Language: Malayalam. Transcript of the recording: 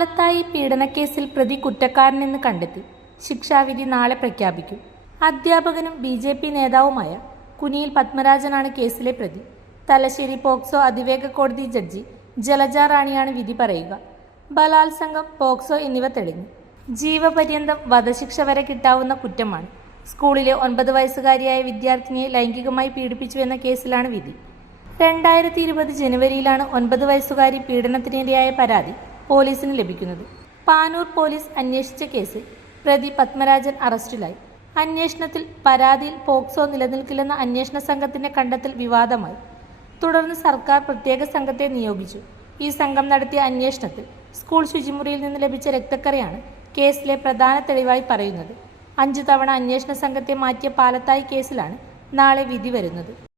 പാലായി പീഡനക്കേസിൽ പ്രതി കുറ്റക്കാരനെന്ന് കണ്ടെത്തി ശിക്ഷാവിധി നാളെ പ്രഖ്യാപിക്കും. അധ്യാപകനും ബി ജെ പി നേതാവുമായ കുനിയിൽ പത്മരാജനാണ് കേസിലെ പ്രതി. തലശ്ശേരി പോക്സോ അതിവേഗ കോടതി ജഡ്ജി ജലജ റാണിയാണ് വിധി പറയുക. ബലാത്സംഗം പോക്സോ എന്നിവ തെളിഞ്ഞു. ജീവപര്യന്തം വധശിക്ഷ വരെ കിട്ടാവുന്ന കുറ്റമാണ്. സ്കൂളിലെ ഒൻപത് വയസ്സുകാരിയായ വിദ്യാർത്ഥിനിയെ ലൈംഗികമായി പീഡിപ്പിച്ചു എന്ന കേസിലാണ് വിധി. രണ്ടായിരത്തി ഇരുപത് ജനുവരിയിലാണ് ഒൻപത് വയസ്സുകാരി പീഡനത്തിനിരയായ പരാതി. പോലീസിന് ലഭിക്കുന്നത്. പാനൂർ പോലീസ് അന്വേഷിച്ച കേസിൽ പ്രതി പത്മരാജൻ അറസ്റ്റിലായി. അന്വേഷണത്തിൽ പരാതിയിൽ പോക്സോ നിലനിൽക്കില്ലെന്ന അന്വേഷണ സംഘത്തിന്റെ കണ്ടെത്തൽ വിവാദമായി. തുടർന്ന് സർക്കാർ പ്രത്യേക സംഘത്തെ നിയോഗിച്ചു. ഈ സംഘം നടത്തിയ അന്വേഷണത്തിൽ സ്കൂൾ ശുചിമുറിയിൽ നിന്ന് ലഭിച്ച രക്തക്കറയാണ് കേസിലെ പ്രധാന തെളിവായി പറയുന്നത്. അഞ്ചു തവണ അന്വേഷണ സംഘത്തെ മാറ്റിയ പാലത്തായി കേസിലാണ് നാളെ വിധി വരുന്നത്.